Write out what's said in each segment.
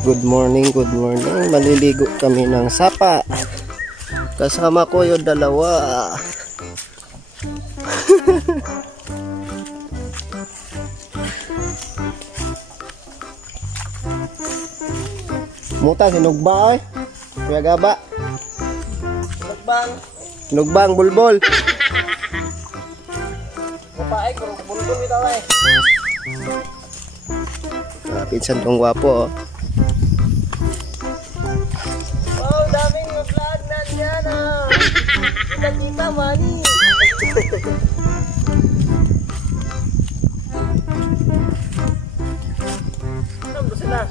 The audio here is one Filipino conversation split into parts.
Good morning, good morning. Maliligo kami ng sapa. Kasama ko yung dalawa. Muta, sinugba eh. Kuya Gaba. Sinugbang. Sinugbang, bulbol. Bapae, kurang bulbul ito eh. Pinsan tong gwapo oh. Oh, daming vlog na yan ah. Kita-kita mani. Ano ba sila?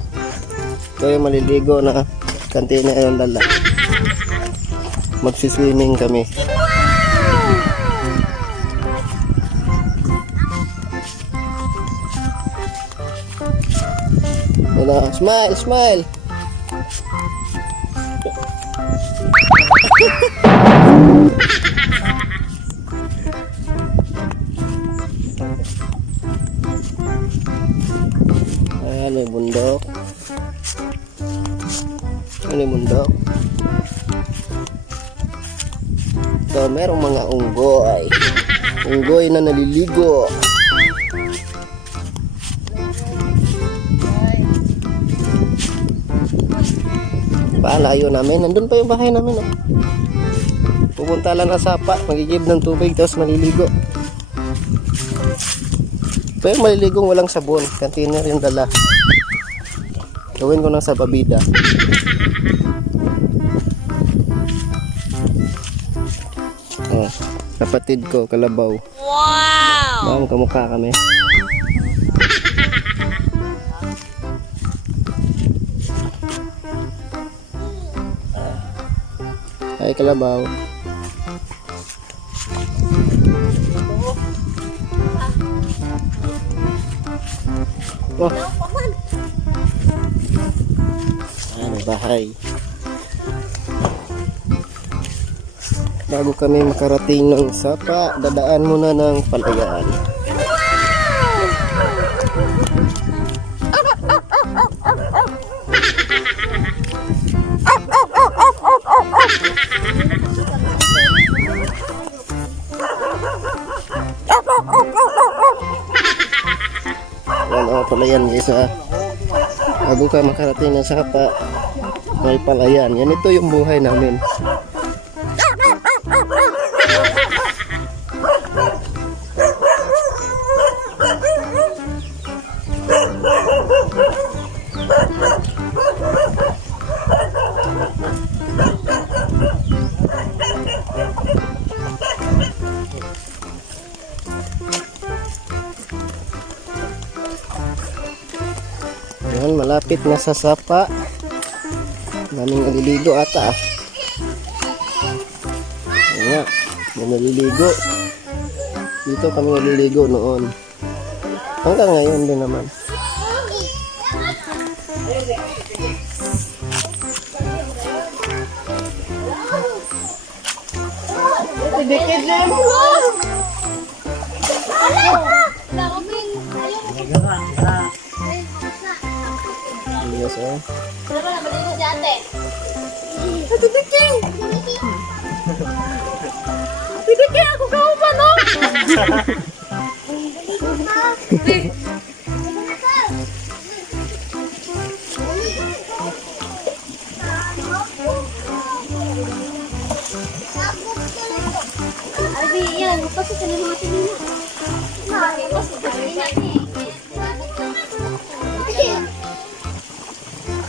Ito yung maliligo na kantina ng lala. Magsiswimming kami. Wala, smile, smile. Ayan yung bundok. Ayan yung bundok. Ito, merong mga unggoy. Unggoy na naliligo. Paalayo namin. Nandun pa yung bahay namin. Oh. Pupunta lang na sapa. Magigib ng tubig tapos maliligo. Pero maliligong walang sabon. Container yung dala. Gawin ko ng sapabida. Oh, kapatid ko, kalabaw. Wow! Ma'am, kamukha kami. Ay, kalabaw. Oh. Ano, bahay. Bago kami makarating ng sapa, dadaan muna ng palayan. Yan o, palayan guys ha. Bago ka makarating ng sapa, may palayan. Yan, ito yung buhay namin. Yan, malapit na sa sapa. Daming naliligo ata. Ayan nga, may naliligo. Dito kami naliligo noon. Hanggang ngayon din naman. Dikit din. Yes, oh. Kenapa nak berdiri si ate? Didiking. Didiking aku kau mana? Abi, yan. Lepas tu kena mati dulu. Nah, lepas tu kena ni.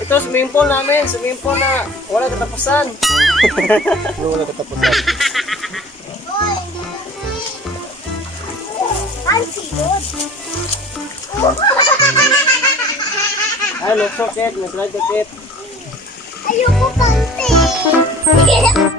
Ito swimming pool namin, swimming pool na wala katapusan. Wala katapusan. Ay, look so cute, may slide so cute. Ayoko kante.